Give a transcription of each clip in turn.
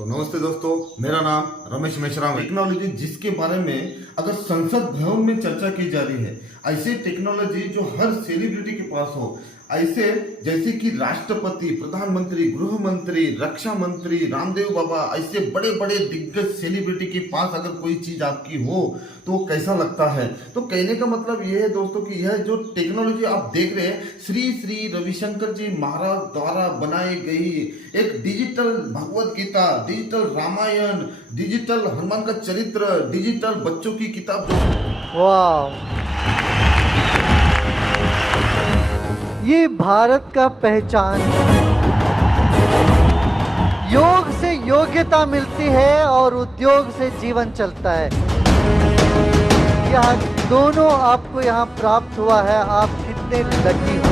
तो नमस्ते दोस्तों, मेरा नाम रमेश मेश्राम। टेक्नोलॉजी जिसके बारे में अगर संसद भवन में चर्चा की जा रही है, ऐसे टेक्नोलॉजी जो हर सेलिब्रिटी के पास हो, ऐसे जैसे कि राष्ट्रपति, प्रधानमंत्री, गृह मंत्री, रक्षा मंत्री, रामदेव बाबा, ऐसे बड़े बड़े दिग्गज सेलिब्रिटी के पास अगर कोई चीज आपकी हो तो कैसा लगता है। तो कहने का मतलब यह है दोस्तों कि यह जो टेक्नोलॉजी आप देख रहे हैं, श्री श्री रविशंकर जी महाराज द्वारा बनाई गई एक digital Bhagavad Gita, digital Ramayan, digital Hanuman का चरित्र, डिजिटल बच्चों की किताब। वाह, ये भारत का पहचान है। योग से योग्यता मिलती है और उद्योग से जीवन चलता है। यह दोनों आपको यहाँ प्राप्त हुआ है। आप कितने लकी हो।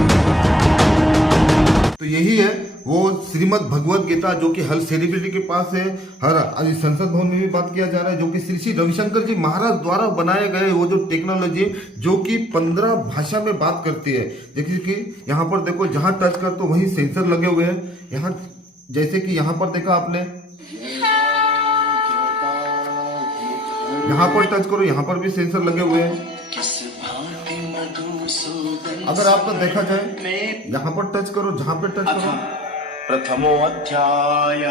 तो यही है वो श्रीमद् भगवत गीता जो कि हर सेलिब्रिटी के पास है। हर आज संसद भवन में भी बात किया जा रहा है, जो कि श्री श्री रविशंकर जी महाराज द्वारा बनाए गए वो जो टेक्नोलॉजी जो कि 15 भाषा में बात करती है। जैसे कि यहाँ पर देखो, जहां टच कर तो वहीं सेंसर लगे हुए हैं। यहाँ जैसे कि यहाँ पर देखा आपने, यहाँ पर टच करो, यहाँ पर भी सेंसर लगे हुए हैं। अगर आपका देखा जाए, यहाँ पर टच करो, जहां पे टच करो, प्रथमो अध्याय।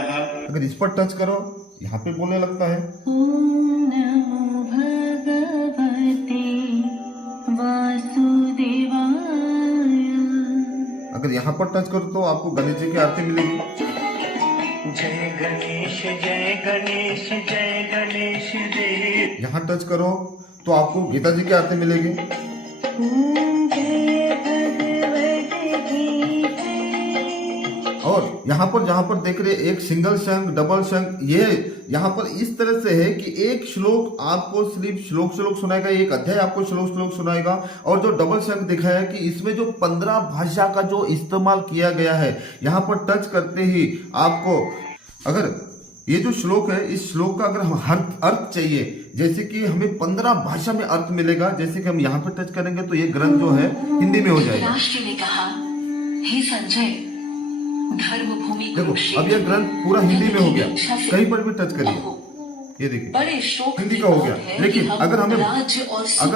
अगर इस पर टच करो, यहाँ पे बोलने लगता है। ओम नमो भगवते वासुदेवाय। अगर यहाँ पर टच करो तो आपको गणेश जी की आरती मिलेगी। जय गणेश जय गणेश जय गणेश देव। यहाँ टच करो तो आपको गीता जी की आरती मिलेगी। ओम जय भगवते गीते। और यहाँ पर जहाँ पर देख रहे एक सिंगल शंख, डबल शंख, ये यहाँ पर इस तरह से है कि एक श्लोक आपको सिर्फ श्लोक सुनाएगा, एक अध्याय आपको श्लोक सुनाएगा। और जो डबल शंख दिखाया है कि इसमें जो 15 भाषा का जो इस्तेमाल किया गया है, यहाँ पर टच करते ही आपको, अगर ये जो श्लोक है, इस श्लोक का अगर हम अर्थ चाहिए, जैसे कि हमें 15 भाषा में अर्थ मिलेगा, जैसे कि हम यहाँ पे टच करेंगे तो ये ग्रंथ जो है हिंदी में हो जाएगा। राष्ट्र ने कहा, हे संजय, धर्म भूमि देखो अब ये ग्रंथ पूरा हिंदी में हो गया। कहीं पर भी टच करिए, ये देखिए बड़े शोक हिंदी का हो गया। लेकिन अगर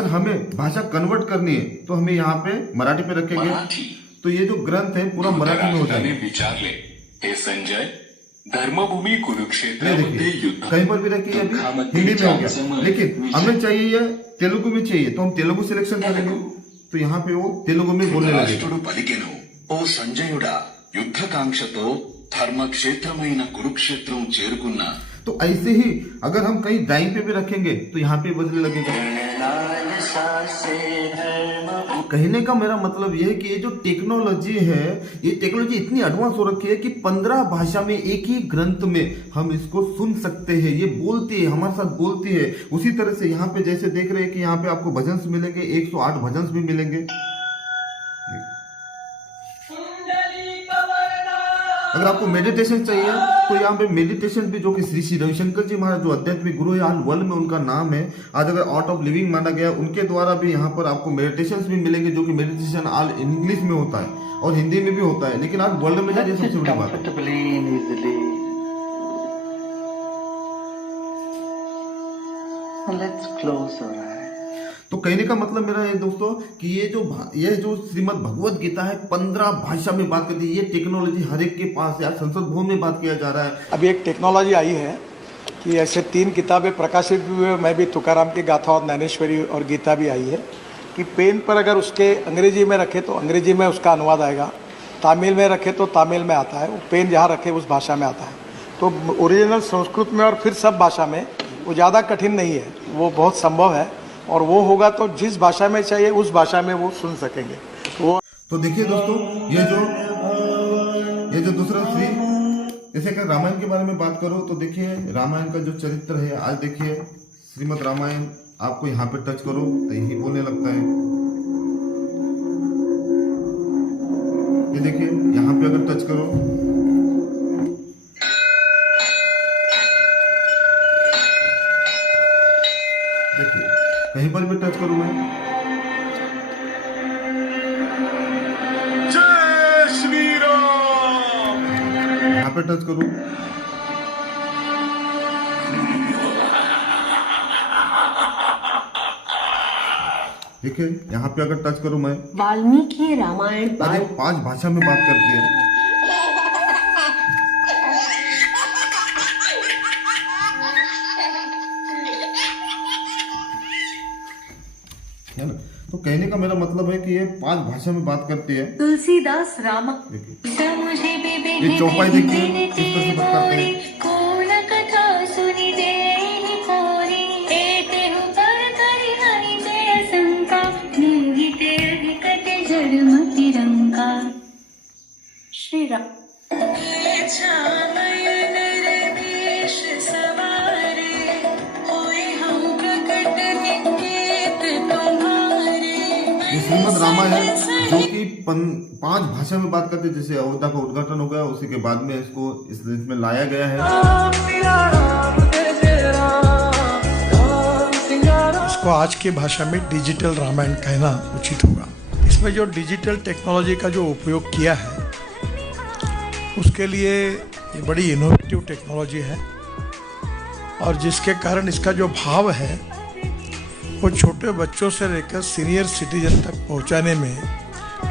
हमें भाषा कन्वर्ट करनी है तो हमें यहाँ पे मराठी पे रखेंगे, तो ये जो ग्रंथ है पूरा मराठी में हो जाएगा। विचारले, हे संजय, धर्मभूमी कुरुक्षेत्र युद्ध कहीं पर भी रखिए, अभी हिंदी में हो गया। लेकिन हमें चाहिए तेलुगु में चाहिए, तो हम तेलुगु सिलेक्शन करेंगे, तो यहाँ पे वो तेलुगु में बोलने लगेगा। పలికెను, ఓ సంజయుడా, యుద్ధకాంక్షతో ధర్మక్షేత్రమైన కురుక్షేత్రం చేరుకున్నా। तो ऐसे ही अगर हम कहीं ड्राइंग पे भी रखेंगे तो यहाँ पे बजने लगेगा। कहने का मेरा मतलब यह है कि ये जो टेक्नोलॉजी है, ये टेक्नोलॉजी इतनी एडवांस हो रखी है कि 15 भाषा में एक ही ग्रंथ में हम इसको सुन सकते हैं। ये बोलती है, हमारे साथ बोलती है। उसी तरह से यहाँ पे जैसे देख रहे हैं कि यहाँ पे आपको भजन्स मिलेंगे, 108 भजन्स भी मिलेंगे। अगर आपको मेडिटेशन चाहिए तो यहाँ पे मेडिटेशन भी, जो कि श्री श्री रविशंकर जी महाराज जो आध्यात्मिक गुरु है, ऑल वर्ल्ड में उनका नाम है, आज अगर आर्ट ऑफ लिविंग माना गया, उनके द्वारा भी यहाँ पर आपको मेडिटेशन भी मिलेंगे, जो कि मेडिटेशन ऑल इंग्लिश में होता है और हिंदी में भी होता है। लेकिन आज वर्ल्ड में जाइए, सबसे बड़ी बात है। तो कहने का मतलब मेरा ये दोस्तों कि ये जो श्रीमद् भगवत गीता है 15 भाषा में बात करती है। ये टेक्नोलॉजी हर एक के पास है। आज संसद भवन में बात किया जा रहा है। अभी एक टेक्नोलॉजी आई है कि ऐसे 3 किताबें प्रकाशित भी हुए। मैं भी तुकाराम की गाथा और ज्ञानेश्वरी और गीता भी आई है कि पेन पर अगर उसके अंग्रेजी में रखे तो अंग्रेजी में उसका अनुवाद आएगा, तमिल में रखे तो तमिल में आता है, वो पेन जहाँ रखे उस भाषा में आता है। तो ओरिजिनल संस्कृत में और फिर सब भाषा में वो ज़्यादा कठिन नहीं है, वो बहुत संभव है। और वो होगा तो जिस भाषा में चाहिए उस भाषा में वो सुन सकेंगे। तो देखिए दोस्तों, ये जो दूसरा श्री, जैसे अगर रामायण के बारे में बात करो तो देखिए रामायण का जो चरित्र है, आज देखिए श्रीमद् रामायण, आपको यहाँ पे टच करो तो यही बोलने लगता है। ये देखिए यहाँ पे अगर टच करो, देखिए कहीं पर भी टच करूं मैं, जय श्री राम। यहाँ पे टच करूं, देखिए यहाँ पे अगर टच करूं मैं, वाल्मीकि रामायण अरे 5 भाषा में बात करती है। है ना? तो कहने का मेरा मतलब है कि ये 5 भाषा में बात करती है। तुलसीदास रामा देखिए ये चौपाई देखिए किस तरह से बात करते हैं। श्री राम ये श्रीमद रामायण है जो कि 5 भाषा में बात करते हैं। जैसे अयोध्या का उद्घाटन हो गया, उसी के बाद में इसको इस देश में लाया गया है। इसको आज की भाषा में डिजिटल रामायण कहना उचित होगा। इसमें जो डिजिटल टेक्नोलॉजी का जो उपयोग किया है उसके लिए ये बड़ी इनोवेटिव टेक्नोलॉजी है, और जिसके कारण इसका जो भाव है वो छोटे बच्चों से लेकर सीनियर सिटीजन तक पहुंचाने में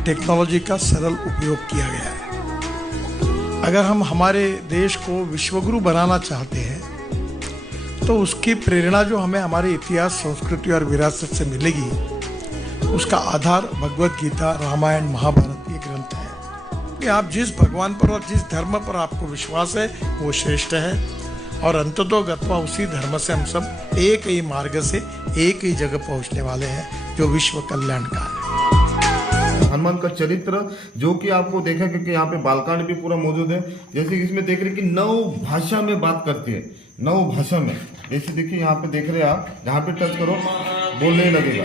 टेक्नोलॉजी का सरल उपयोग किया गया है। अगर हम हमारे देश को विश्वगुरु बनाना चाहते हैं तो उसकी प्रेरणा जो हमें हमारे इतिहास, संस्कृति और विरासत से मिलेगी, उसका आधार भगवत गीता, रामायण, महाभारत ये ग्रंथ है। कि आप जिस भगवान पर और जिस धर्म पर आपको विश्वास है वो श्रेष्ठ है, और अंततोगत्वा उसी धर्म से हम सब एक ही मार्ग से एक ही जगह पहुंचने वाले हैं जो विश्व कल्याण का है। हनुमान का चरित्र जो कि आपको देखा, क्योंकि यहाँ पे बालकांड भी पूरा मौजूद है। जैसे कि इसमें देख रहे कि 9 भाषा में बात करती है, 9 भाषा में। जैसे देखिए यहाँ पे देख रहे हैं आप, जहाँ पे टच करो बोलने लगेगा,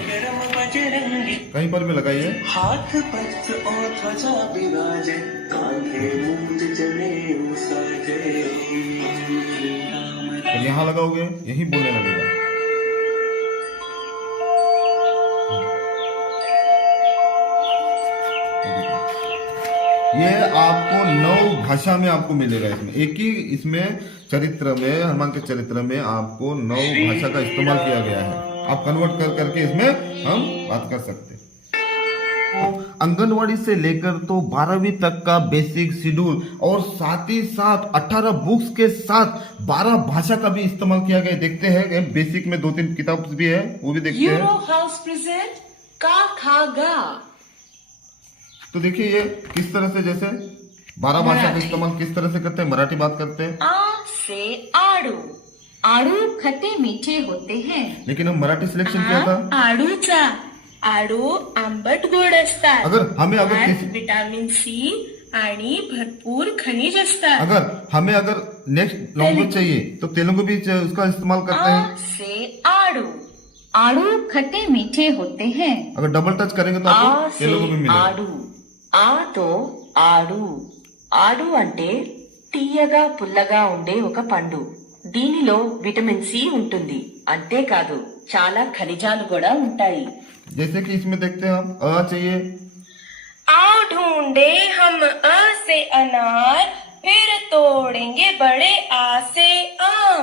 कहीं पर भी लगाइए। हाथ पत्र और ध्वजा विराजे, कांधे मूंज जनेऊ साजे। और यहाँ लगाओगे यही बोलने लगेगा। ये आपको 9 भाषा में आपको मिलेगा। इसमें एक ही इसमें चरित्र में, हनुमान के चरित्र में आपको 9 भाषा का इस्तेमाल किया गया है। आप कन्वर्ट कर करके इसमें हम बात कर सकते हैं। आंगनवाड़ी से लेकर तो 12वीं तक का बेसिक शेड्यूल, और साथ ही साथ 18 बुक्स के साथ 12 भाषा का भी इस्तेमाल किया गया। देखते हैं बेसिक में 2-3 किताब भी है, वो भी देखते हैं। यूरो हाउस प्रेजेंट का खा गा। तो देखिए ये किस तरह से, जैसे 12 भाषा का इस्तेमाल किस तरह से करते हैं। मराठी बात करते हैं। आ से आड़ू, आड़ू खट्टे मीठे होते हैं। लेकिन हम मराठी सिलेक्शन किया था। आडूचा, आडू आंबट गोड असतात। अगर हमें त्यात विटामिन सी आणि भरपूर खनिज असतात। अगर नेक्स्ट लैंग्वेज चाहिए तो तेलुगु भी उसका इस्तेमाल करते हैं। आ से आड़ू, आड़ू खट्टे मीठे होते हैं। अगर डबल टच करेंगे तो आपको तेलुगु भी मिलेगा। ఆడు ఆతో ఆడు ఆడు అంటే తీయగా పుల్లగా ఉండే ఒక పండు. దీనిలో విటమిన్ సి ఉంటుంది. అంతేకాదు చాలా ఖనిజాలు కూడా ఉంటాయి. जैसे कि इसमें देखते हैं हम अ चाहिए। आओ ढूंढे हम अ से अनार, फिर तोड़ेंगे बड़े आ से आम।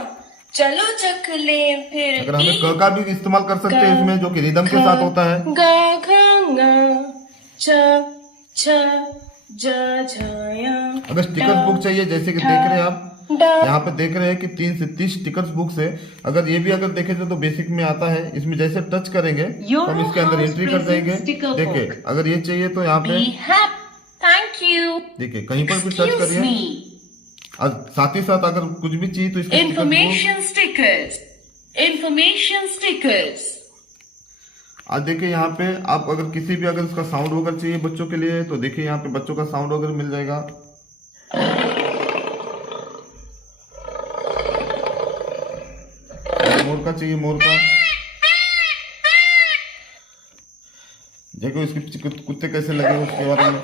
चलो चख ले फिर। अगर हमें क का भी इस्तेमाल कर सकते हैं इसमें, जो कि रिदम के साथ होता है। गा घा ङ छ छ ज झया। अगर स्टिकर्स बुक चाहिए, जैसे कि देख रहे हैं आप यहाँ पे देख रहे हैं कि 3 से 30 स्टिकर्स बुक्स है। अगर ये भी अगर देखें तो बेसिक में आता है। इसमें जैसे टच करेंगे तो हम इसके अंदर एंट्री कर देंगे। देखिए अगर ये चाहिए तो यहाँ पे थैंक यू। देखिए कहीं पर भी टच करिए, और साथ ही साथ अगर कुछ भी चाहिए तो इसके इंफॉर्मेशन स्टिकर्स, इंफॉर्मेशन स्टिकर्स। आज देखिए यहाँ पे आप अगर किसी भी अगर इसका साउंड वगैरह चाहिए बच्चों के लिए, तो देखिए यहाँ पे बच्चों का साउंड वगैरह मिल जाएगा। मोर का चाहिए, मोर का। देखो इसके कुत्ते कैसे लगे उसके बारे में।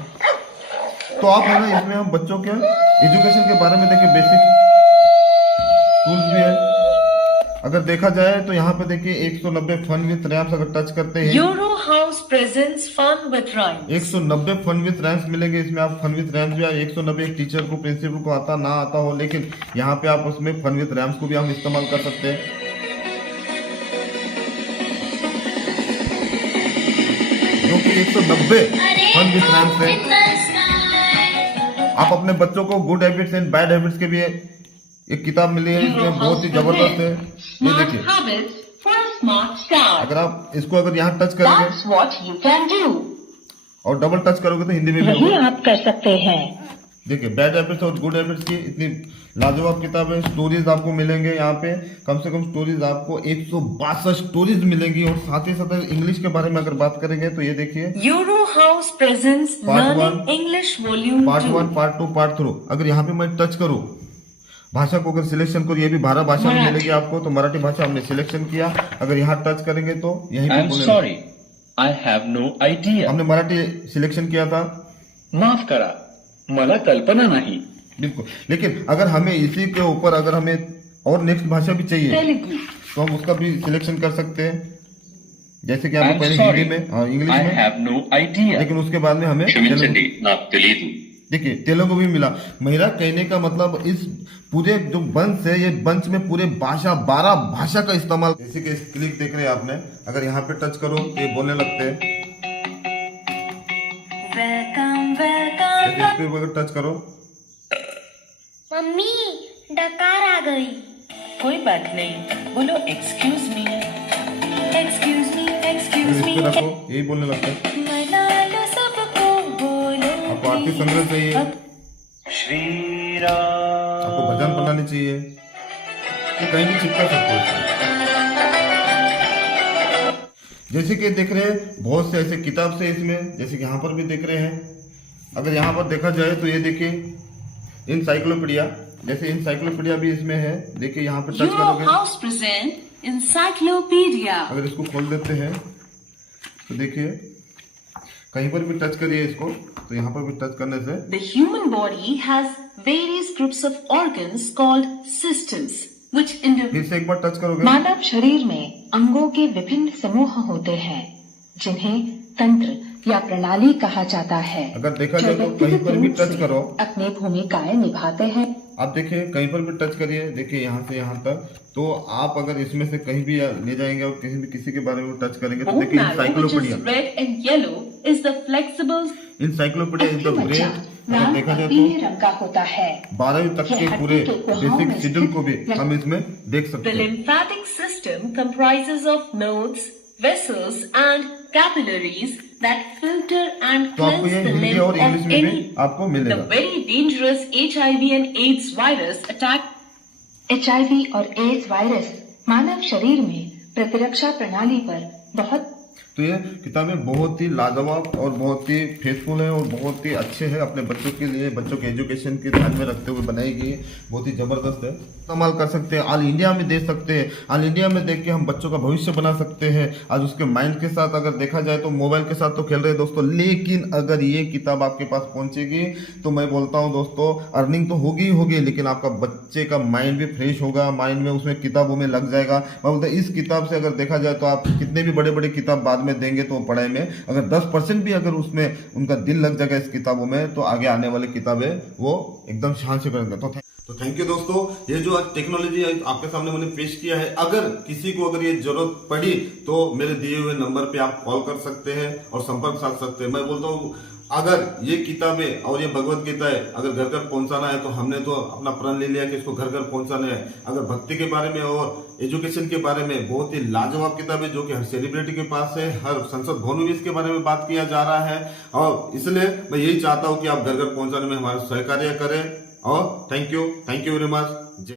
तो आप है ना, इसमें हम बच्चों के एजुकेशन के बारे में देखिए, बेसिक टूल्स भी है। अगर देखा जाए तो यहाँ पे देखिए 190 फन विथ रैम्स अगर टच करते हैं। Euro House presents fun with rams. 190 fun with rams मिलेंगे इसमें। आप फन विथ रैम्स भी 190 एक टीचर को, प्रिंसिपल को आता ना आता हो, लेकिन यहाँ पे आप उसमें फन विथ रैम्स को भी हम इस्तेमाल कर सकते हैं। कि 190 फन विद फ्रेंड्स है। आप अपने बच्चों को good habits and bad habits के भी एक किताब मिली है, इसमें बहुत ही जबरदस्त है। ये देखिए, अगर आप इसको अगर यहाँ टच करेंगे That's what you can do. और डबल टच करोगे तो हिंदी में भी यही होगा। आप कर सकते हैं। देखिए, बैड हैबिट्स और गुड हैबिट्स की इतनी लाजवाब किताब है। स्टोरीज आपको मिलेंगे यहाँ पे, कम से कम स्टोरीज आपको 162 स्टोरीज मिलेंगी। और साथ ही साथ इंग्लिश के बारे में अगर बात करेंगे तो ये देखिए, Euro House presents Part Learning one, English Volume part 2. 1, part 2, part 3। अगर यहाँ पे मैं टच करूँ, भाषा को अगर सिलेक्शन करो, ये भी 12 भाषा में मिलेगी आपको। तो मराठी भाषा हमने सिलेक्शन किया। अगर यहाँ टच करेंगे तो यहीं पे बोलेगा। Sorry, I have no idea. हमने मराठी सिलेक्शन किया था, माफ करा, मला कल्पना नाही. बिल्कुल। लेकिन अगर हमें इसी के ऊपर अगर हमें और नेक्स्ट भाषा भी चाहिए तो हम उसका भी सिलेक्शन कर सकते हैं। जैसे कि आपको पहले हिंदी में, इंग्लिश I में, have no idea. लेकिन उसके बाद में हमें క్షమించండి నాకు తెలియదు. देखिए तेलुगु भी मिला। मेरा कहने का मतलब इस पूरे जो बंच है, ये बंच में पूरे भाषा 12 भाषा का इस्तेमाल। जैसे कि क्लिक देख रहे हैं आपने, अगर यहाँ पे टच करो तो ये बोलने लगते हैं। Welcome, welcome. इस पे अगर टच करो, मम्मी डकार आ गई। कोई बात नहीं, बोलो एक्सक्यूज मी। Excuse me, फिर excuse इस me. पे रखो, यही बोलने लगता है। मना लो सबको, बोलो आपको आरती संग्रह चाहिए, श्री राम. आपको भजन बनानी चाहिए, ये कहीं भी चिपका सकते हो इसको। जैसे कि देख रहे हैं बहुत से ऐसे किताब से इसमें, जैसे कि यहाँ पर भी देख रहे हैं। अगर यहाँ पर देखा जाए तो ये देखिए इंसाइक्लोपीडिया, जैसे इंसाइक्लोपीडिया भी इसमें है। देखिए यहाँ पर टच करोगे, House present Encyclopedia. अगर इसको खोल देते हैं तो देखिए कहीं पर भी टच करिए इसको, तो यहाँ पर भी टच करने से The human body has various groups of organs called systems, which फिर से एक बार टच करोगे, मानव शरीर में अंगों के विभिन्न समूह होते हैं, जिन्हें तंत्र या प्रणाली कहा जाता है। अगर देखा जो जाए तो कहीं पर भी व्यक्तिगत टच रूप से करो, अपनी भूमिकाएं निभाते हैं। आप देखिए कहीं पर भी टच करिए, देखिए यहाँ से यहाँ तक। तो आप अगर इसमें से कहीं भी ले जाएंगे और किसी के बारे में टच करेंगे तो bone देखिए marrow, which encyclopedia, is red and yellow, is the flexible. Encyclopedia is the मज्जा ग्रेट। अगर लाल देखा और जाए पीले तो रंग का होता है। 12वीं तक ये के हड्डी पूरे के गुहाओं बेसिक में शेड्यूल स्थित को भी हम इसमें देख सकते The हैं। lymphatic system comprises of nodes, vessels, and capillaries that filter and तो आपको cleanse ये the हिंदी lymph और of इंग्लिश में भी any. आपको The मिलेगा। very dangerous HIV and AIDS virus attack. HIV और एड्स वायरस मानव शरीर में प्रतिरक्षा प्रणाली पर बहुत तो ये किताबें बहुत ही लाजवाब और बहुत ही फेथफुल है और बहुत ही अच्छे हैं। अपने बच्चों के लिए, बच्चों के एजुकेशन के ध्यान में रखते हुए बनाई गई है, बहुत ही जबरदस्त है। इस्तेमाल कर सकते हैं, ऑल इंडिया में दे सकते हैं, ऑल इंडिया में देख के हम बच्चों का भविष्य बना सकते हैं। आज उसके माइंड के साथ अगर देखा जाए तो मोबाइल के साथ तो खेल रहे हैं दोस्तों, लेकिन अगर ये किताब आपके पास पहुंचेगी तो मैं बोलता हूँ दोस्तों, अर्निंग तो होगी ही होगी, लेकिन आपका बच्चे का माइंड भी फ्रेश होगा, माइंड में उसमें किताबों में लग जाएगा। मैं बोलता हूँ इस किताब से अगर देखा जाए तो आप कितने भी बड़े बड़े किताब बाद में देंगे तो पढ़ाई में अगर 10% भी अगर उसमें उनका दिल लग जाएगा इस किताबों में, तो आगे आने वाली किताबें वो एकदम शान से करेंगे। तो थैंक यू दोस्तों, ये जो आज टेक्नोलॉजी आपके सामने मैंने पेश किया है, अगर किसी को अगर ये जरूरत पड़ी तो मेरे दिए हुए नंबर पे आप कॉल कर सकते हैं और संपर्क साध सकते हैं। मैं बोलता हूँ अगर ये किताबें और ये भगवत गीता है अगर घर घर पहुंचाना है तो हमने तो अपना प्रण ले लिया कि इसको घर घर पहुंचाना है। अगर भक्ति के बारे में और एजुकेशन के बारे में बहुत ही लाजवाब किताबें जो कि हर सेलिब्रिटी के पास है, हर संसद भवन में इसके बारे में बात किया जा रहा है, और इसलिए मैं यही चाहता हूँ कि आप घर घर पहुंचाने में हमारा सहकार्य करें। और थैंक यू वेरी मच।